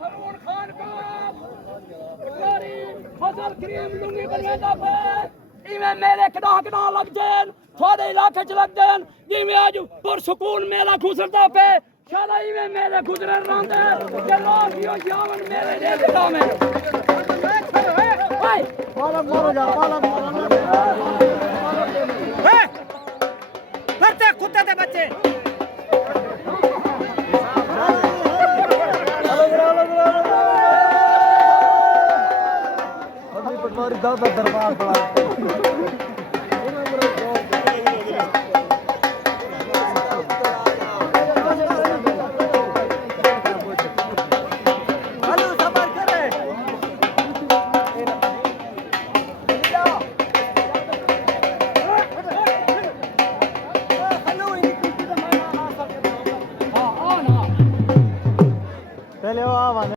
हारून खान का पटवारी फसल क्रीम लुंगी बनवेंदा पे इवें मेरे कदा लग जान थोड़े इलाके च लग जान जिवें अज पुरसकून मेला गुजरदा पे शाला इवें मेरे गुजरन रंदे ते लोग यो जावन मेरे दे दिला में ओए मारो जा फरते कुत्ते दे बच्चे पटवारी दादा दरबार पहले वो आवाज